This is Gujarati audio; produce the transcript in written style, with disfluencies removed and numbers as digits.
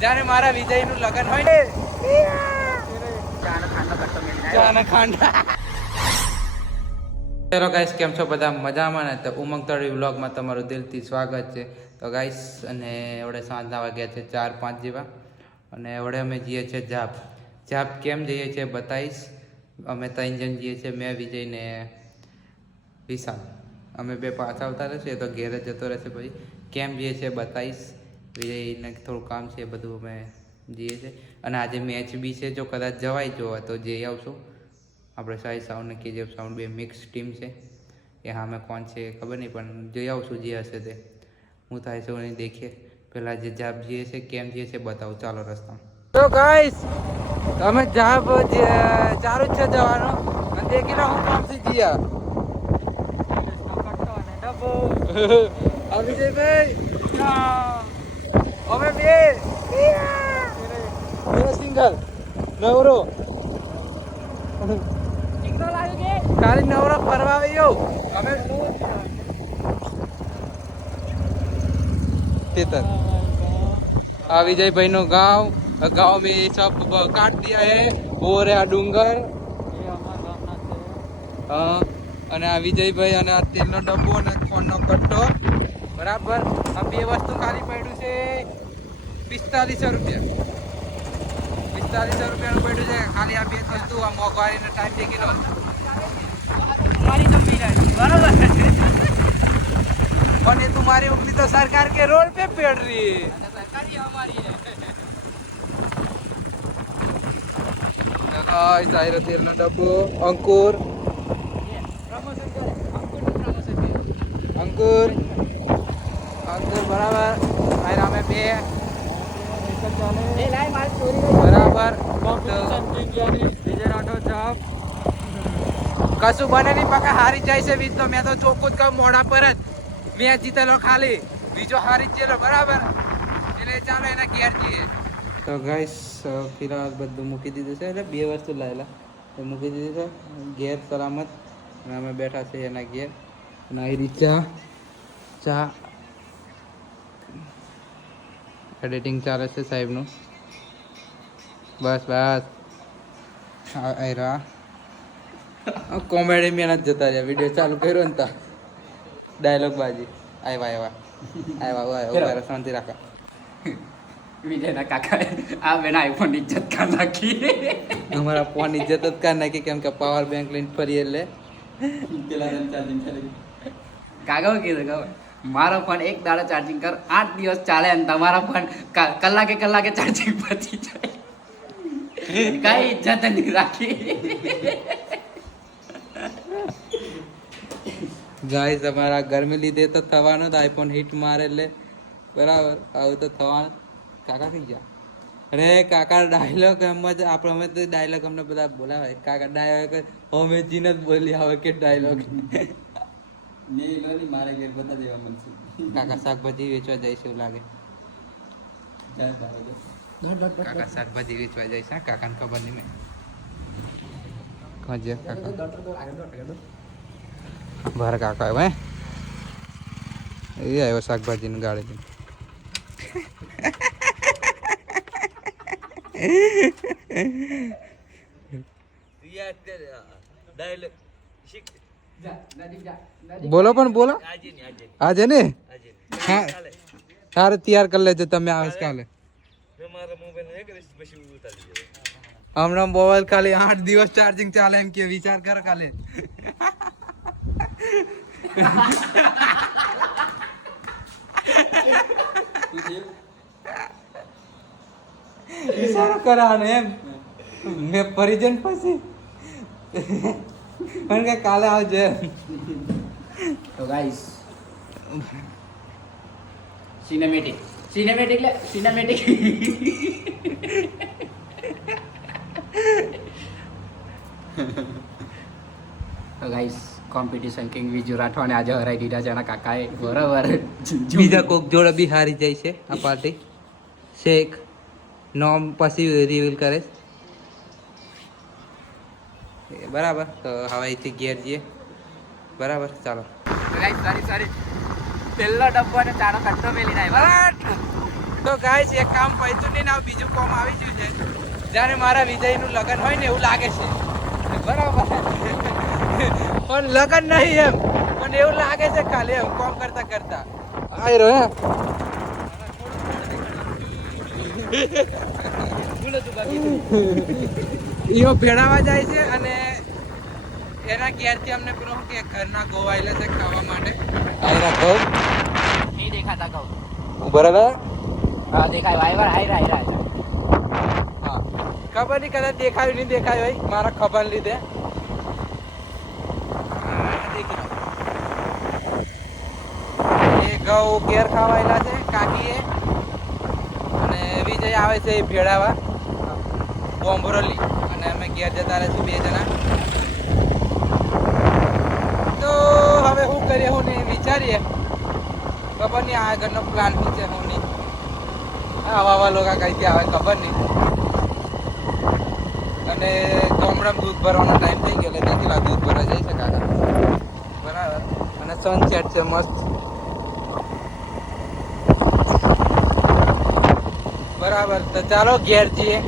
જ્યારે મારા વિજયનું લગ્ન હોય ને ચાનો ખાંડો હેલો ગાઈસ, કેમ છો બધા? મજામાં ને? તો ઉમંગ તળી વ્લોગમાં તમારું દિલથી સ્વાગત છે. તો ગાઈસ, અને એવડે સાંજના વાગ્યા છે 4-5 જેવા, અને એવડે અમે જઈએ છીએ જાપ કેમ જઈએ છીએ બતાવીશ. અમે 3 જણ જઈએ છીએ, મેં, વિજય ને વિશાલ. અમે બે પાછા આવતા રહેશે તો ઘેર જ જતો રહેશે. પછી કેમ જઈએ છીએ બતાવીશ. વિજયને થોડું કામ છે, એ બધું અમે જઈએ છીએ. અને આજે મેચ બી છે, જો કદાચ જવાય જોવા તો જઈ આવશું. આપણે સાઈ સાઉન્ડ ને કેજીએફ સાઉન્ડ બે મિક્સ ટીમ છે. એ હા મેં કોણ છે ખબર નહીં, પણ જોઈ આવશું જે હશે તે. હું થાય છે નહીં દેખીએ. પહેલાં જે જાપ જઈએ છે કેમ જઈએ છે બતાવું, ચાલો રસ્તા. તો ગાઈસ, અમે જાપ ચાલુ જ છે જવાનું, અને દેખી લો હું કામથી ગયા અભિજયભાઈ અમે બે સિંગલ નવરો ખાલી નવરો ફરવા આવ્યો અમે आ विजय भाई नो गांव में सब काट दिया है. वो रे आ डूंगर અને આ વિજયભાઈ અને આ તેલનો ડબ્બો અને ફોનનો કટ્ટો બરાબર. આ બે વસ્તુ ખાલી પડ્યું છે 4500 રૂપિયા. 4500 રૂપિયાનું પડ્યું છે ખાલી આ બે વસ્તુ. આ મોંઘવારીનો ટાઈમ દેખી લો. बराबर और ये तुम्हारी उंगली तो सरकार के रोड पे पड़ रही है. सरकार ही हमारी है. तेल नो डब्बो अंकुर अंकुर अंकुर बराबर. में बे बराबर કશું બને નહીં પકા હારી જાય છે વીજ તો. મેં તો ચોખ્ખું જ કહું મોઢા પર જ મેચ જીતેલો ખાલી, બીજો હારી જ ગયેલો બરાબર. એટલે ચાલો એના ઘેર જઈએ. તો ગાઈસ ફિલહાલ બધું મૂકી દીધું છે, એટલે બે વસ્તુ લાવેલા એ મૂકી દીધું છે ઘેર સલામત. અને અમે બેઠા છીએ એના ઘેર. અને આવી ચા એડિટિંગ ચાલે છે સાહેબનું. બસ બસ કોમેડી મહેનત જતા રહ્યા. વિડીયો ચાલુ કર્યો ને તા ડાયલોગ બાજી આવ્યા શાંતિ રાખા. વિજયના કાકા આ બેના આઈફોન ઇજ્જત કર નાખી. અમારા ફોન ઇજ્જત જ કર નાખી, કેમ કે પાવર બેંક લઈને ફરી એટલે કાકા કીધું ખબર, મારો ફોન એક દાડો ચાર્જિંગ કર 8 દિવસ ચાલે, અને તમારા ફોન કલાકે ચાર્જિંગ પતી જાય. કઈ ઇજ્જત નહીં રાખી. ગાઈસ અમારા ગરમી લીધે તો થવાનું જ, આઈફોન હીટ મારે એટલે બરાબર આવું તો થવાનું. કાકા થઈ ગયા. અરે કાકા ડાયલોગ એમ જ આપણે અમે તો ડાયલોગ અમને બધા બોલાવે. કાકા ડાયલોગ અમે જીને જ બોલી આવે કે ડાયલોગ મારે ઘેર બધા દેવા મળશે. કાકા શાકભાજી વેચવા જાય છે એવું લાગે. કાકા શાકભાજી વેચવા જાય છે. કાકાને ખબર નહીં. મેં કાકા બાર કાકા આવ્યો એ આવ્યો શાકભાજીની ગાડી. બોલો પણ બોલો. આજે ને સારું તૈયાર કરી લેજો તમે. આવે કાલે હમણાં મોબાઈલ ખાલી 8 દિવસ ચાર્જિંગ ચાલે એમ કે વિચાર કર કાલે. વિચારો કરાને એમ મેં પરિજન પછી પણ કે કાલે આવજે. તો ગાઈસ સિનેમેટિક લે સિનેમેટિક. તો ગાઈસ કોમ્પિટિશન કિંગ વિજુ રાઠવાને આજે હરાઈ દીધા છે એના કાકાએ. બરાબર. બીજા કોક જોડે બી હારી જાય છે આ પાર્ટી. શેખ નોમ પછી રિવીલ કરે બરાબર. તો હવે અહીંથી ઘેર જઈએ બરાબર. ચાલો ગાઈસ સારી પહેલો ડબ્બો અને ચાનો કટ્ટો મેલીને આવ્યા. તો ગાઈસ એક કામ પૈતું નહીં ને આ બીજું કામ આવી ગયું છે. જ્યારે મારા વિજયનું લગ્ન હોય ને એવું લાગે છે, બરાબર. પણ લગ્ન નહીં એમ, પણ એવું લાગે છે ખાલી એમ કામ કરતા કરતા. આઈ રહ્યો ઈઓ ભેળાવા જાય છે અને એના ઘેરથી અમને પેલો કે ઘરના ઘઉં આવેલા છે ખાવા માટે. આયરા ઘઉં નહીં દેખાતા કહું. બરાબર. હા દેખાય વાયવાર હાયરા હાયરા. હા ખબર નહીં કદાચ દેખાયું નહીં દેખાયું હોય મારા ખબર લીધે. એ ઘઉં ઘેર ખાવાયેલા છે કાકીએ અને વિજય આવે છે એ ભેળાવા બોમ્બરોલી અને અમે ઘેર જતા રહીશું 2 જણા. તો હવે શું કરીએ હું નહીં વિચારીએ, ખબર નહીં આગળનો પ્લાન શું છે હું નહીં. આવા લોકો કઈથી આવે ખબર નહીં. અને ગામડામાં દૂધ ભરવાનો ટાઈમ થઈ ગયો એટલે કેટલા દૂધ ભરવા જઈ છે કાકા, બરાબર. અને સનસેટ છે મસ્ત, બરાબર. તો ચાલો ઘેર જઈએ.